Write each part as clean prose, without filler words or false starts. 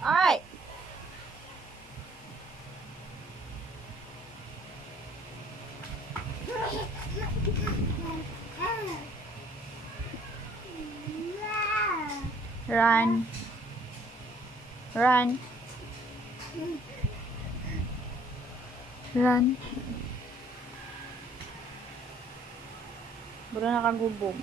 Ay! Run. Run. Run. Buro nakagubog.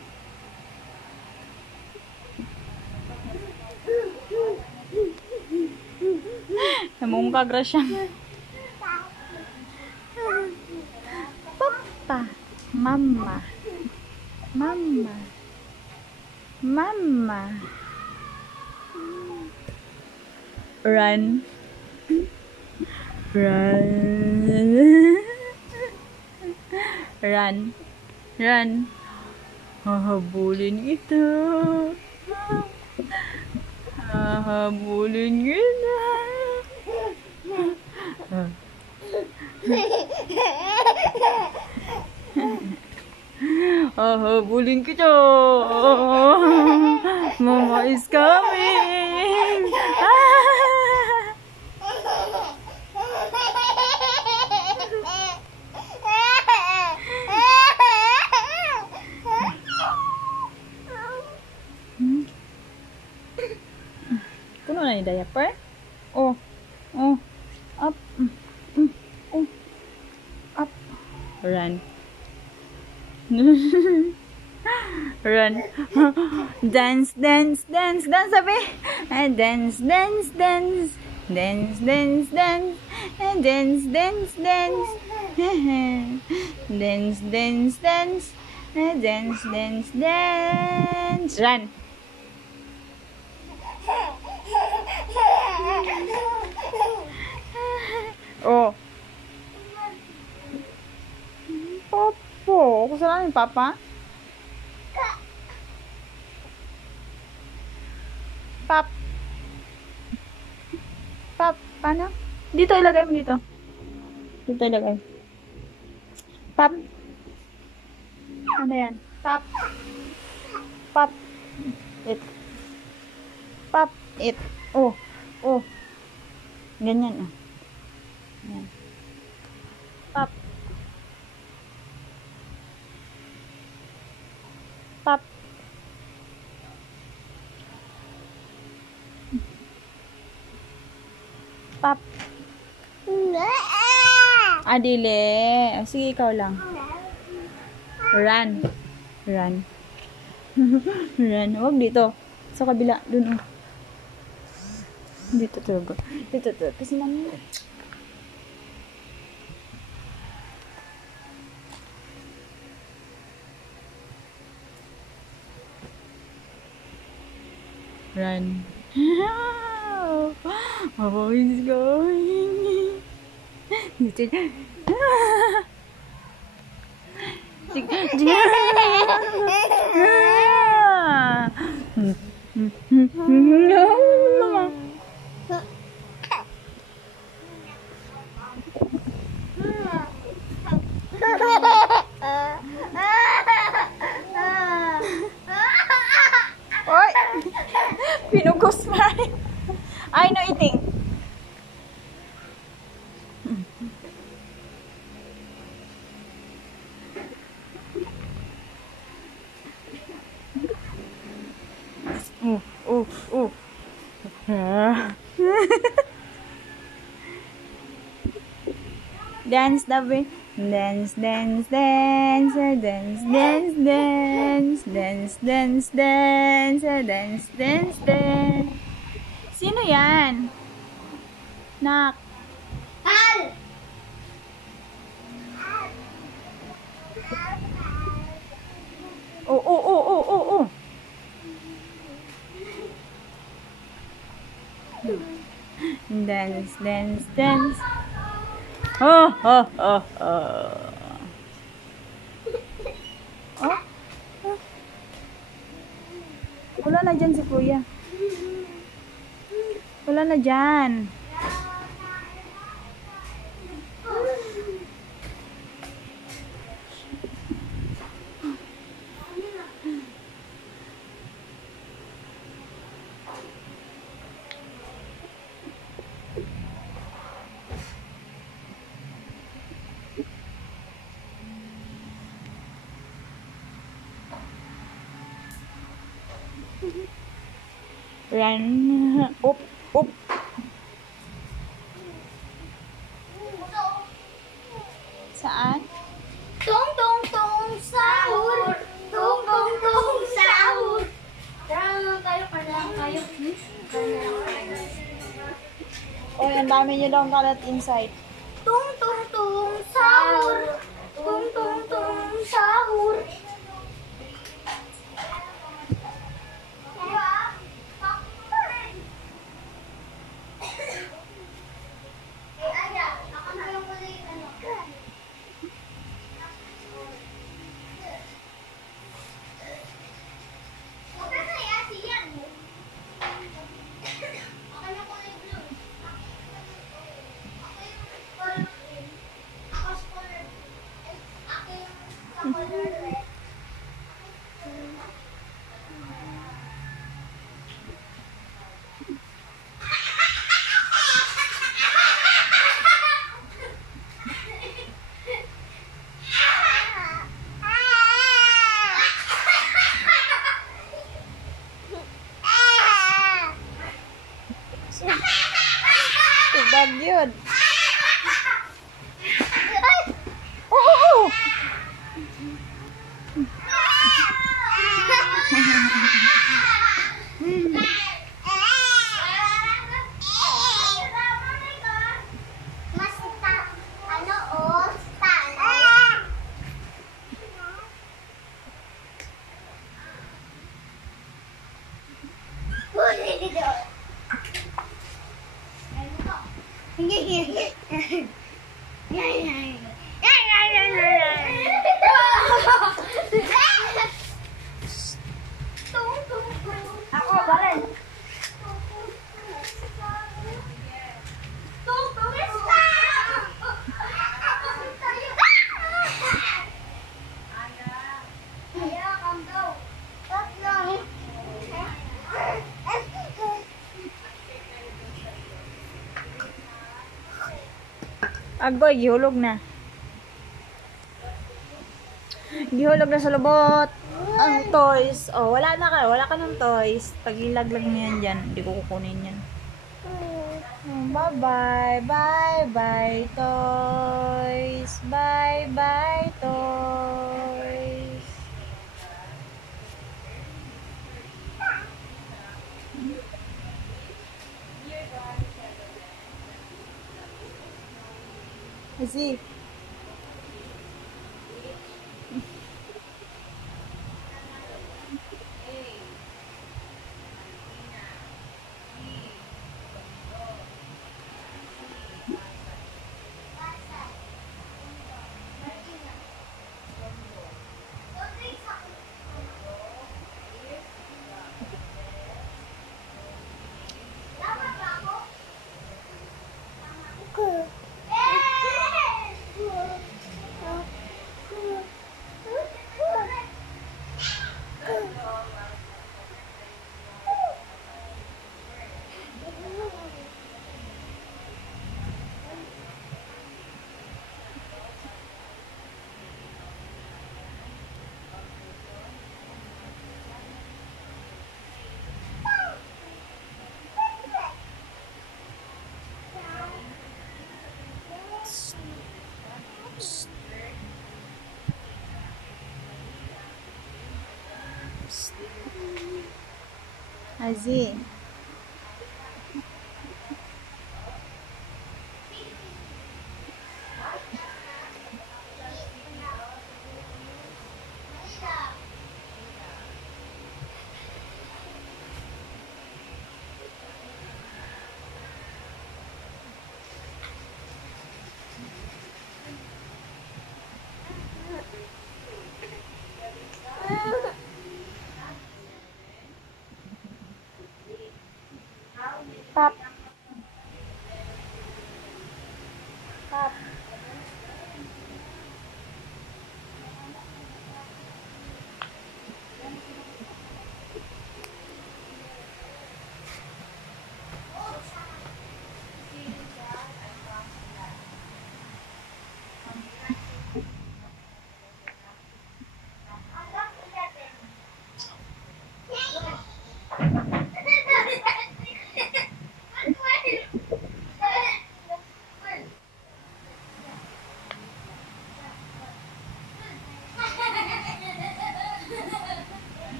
Namungkag ra siya. Papa. Mama. Mama. Mama. Run. Run. Run. Run. Hahabulin kita. Hahabulin kita. Hahabulin kita. Mama is coming. Puno na yung diaper? Oh. Oh. Up. Oh. Up. Run. Run. Dance, dance, dance, dance, sabi. Dance, dance, dance. Dance, dance, dance. Dance, dance, dance. Dance, dance, dance. Dance, dance, dance. Run. Oh. Popo. Kasalanan ni Papa? Pap. Pap. Paano? Dito ilagay mo dito. Dito ilagay. Pap. Ano yan? Pap. Pap. It. Pap. It. Oh. Oh. Ganyan ah. Yan. Pap. Pap. Pap. Adile. Sige, ikaw lang. Run. Run. Run. Huwag dito. Sa kabila. Dun oh. Dito talaga. Dito talaga. Kasi mami. Run. Oh, he's going. Oy! Pinugos na. Ay, no eating. Dance, Dabi. Dance, dance, dance, dance, dance, dance, dance, dance, dance, dance, dance, dance. Sino yan? Nak. Hal! Oh, oh, oh, oh, oh, oh. Dance, dance, dance. Oh, oh, oh, oh. Oh? Wala na dyan si Kuya. Wala na dyan. Run. Up, up. Saan? Tung tung tung sahur. Tung tung tung sahur. Tara lang tayo, parang tayo. Oh, ang dami nyo daw kalat inside. Tung tung tung sahur. Tung tung tung sahur. Tubag yun. Oo! Ako, balen. Agoy, gihulog na. Gihulog na sa lubot. Ang toys. Oh, wala na ka. Wala ka ng toys. Pag ilaglag mo yan dyan, hindi ko kukunin yan. Bye-bye. Bye-bye, toys. Bye-bye, toys. Kasi, Azi. Pop. Pop.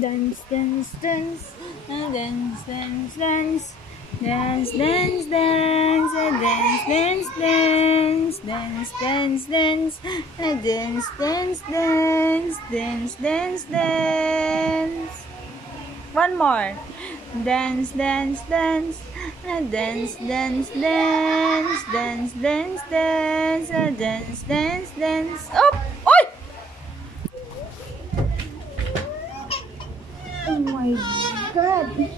Dance, dance, dance. Dance, dance, dance. Dance, dance, dance. Dance, dance, dance. Dance, dance, dance. Dance, dance, dance. Dance, dance, dance. One more. Dance, dance, dance. Dance, dance, dance. Dance, dance, dance. Dance, dance, dance. Up! Oy! Oh my God!